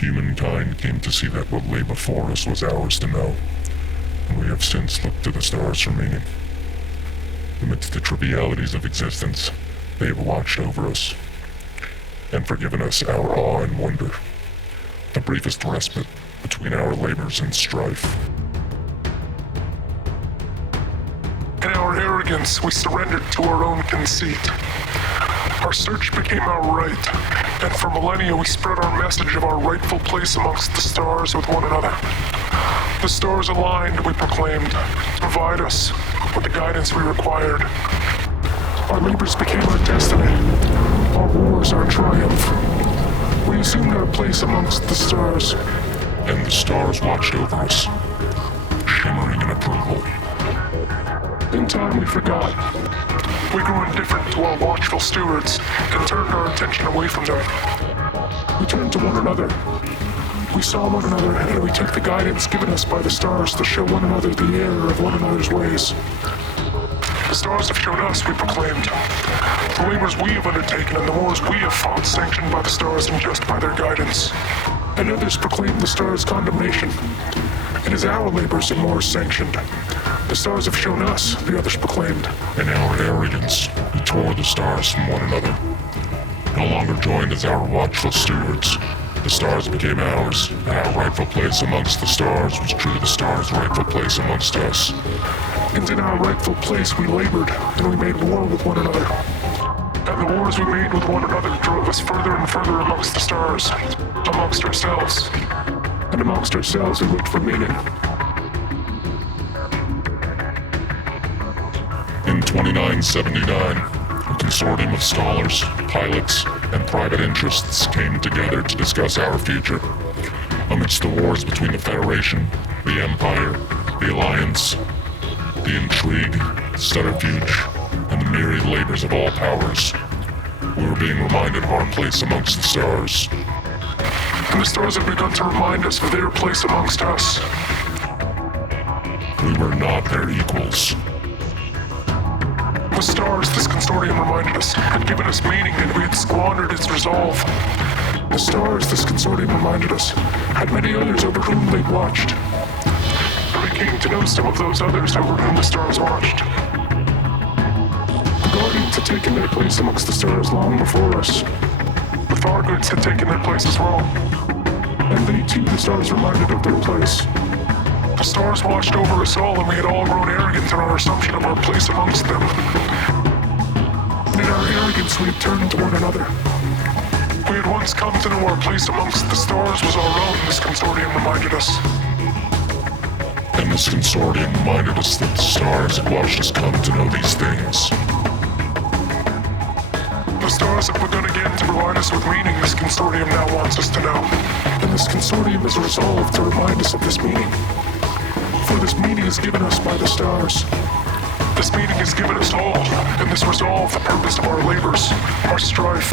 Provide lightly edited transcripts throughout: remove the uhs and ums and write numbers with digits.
Humankind came to see that what lay before us was ours to know, and we have since looked to the stars for meaning. Amidst the trivialities of existence, they have watched over us, and forgiven us our awe and wonder, the briefest respite between our labors and strife. In our arrogance, we surrendered to our own conceit. Our search became our right, and for millennia we spread our message of our rightful place amongst the stars with one another. The stars aligned, we proclaimed, to provide us with the guidance we required. Our labors became our destiny, our wars our triumph. We assumed our place amongst the stars. And the stars watched over us, shimmering in approval. In time we forgot. We grew indifferent to our watchful stewards and turned our attention away from them. We turned to one another. We saw one another and we took the guidance given us by the stars to show one another the error of one another's ways. The stars have shown us, we proclaimed, the labors we have undertaken and the wars we have fought sanctioned by the stars and just by their guidance. And others proclaimed the stars' condemnation. It is our labors and wars sanctioned. The stars have shown us, the others proclaimed. In our arrogance, we tore the stars from one another. No longer joined as our watchful stewards, the stars became ours, and our rightful place amongst the stars was true to the stars' rightful place amongst us. And in our rightful place we labored, and we made war with one another. And the wars we made with one another drove us further and further amongst the stars, amongst ourselves. And amongst ourselves we looked for meaning. In 2979, a consortium of scholars, pilots, and private interests came together to discuss our future. Amidst the wars between the Federation, the Empire, the Alliance, the intrigue, subterfuge, and the myriad labors of all powers, we were being reminded of our place amongst the stars. And the stars have begun to remind us of their place amongst us. We were not their equals. The stars, this consortium reminded us, had given us meaning and we had squandered its resolve. The stars, this consortium reminded us, had many others over whom they'd watched. And we came to know some of those others over whom the stars watched. The guardians had taken their place amongst the stars long before us. The Fargoods had taken their place as well. And they too, the stars reminded of their place. The stars watched over us all and we had all grown arrogant in our assumption of our place amongst them. And in our arrogance we had turned to one another. We had once come to know our place amongst the stars was our own, this consortium reminded us. And this consortium reminded us that the stars had watched us come to know these things. The stars have begun again to provide us with meaning this consortium now wants us to know. And this consortium is resolved to remind us of this meaning. For this meaning is given us by the stars. This meaning is given us all, and this resolve the purpose of our labors, our strife.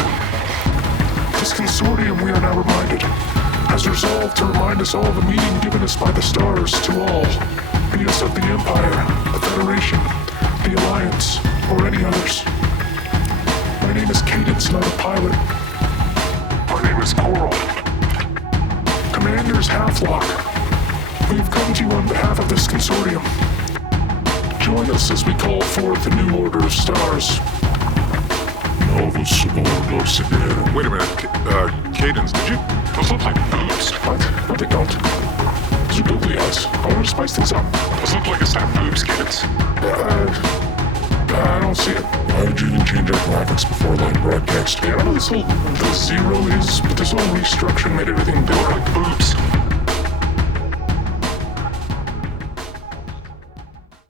This consortium, we are now reminded, has resolved to remind us all the meaning given us by the stars to all, be it of the Empire, the Federation, the Alliance, or any others. My name is Cadence, and I'm a pilot. My name is Coral. Commander's Half-Lock. We have come to you on behalf of this consortium. Join us as we call forth a new order of stars. Novus Ordo Siderum. Wait a minute, Cadence, did you? Those look like boobs. What? No, they don't. Those are googly eyes. I want to spice things up. Those look like a set of boobs, Cadence. I don't see it. Why would you even change our graphics before live broadcast? Yeah, I know the zero is, but this whole restructuring made everything look like boobs.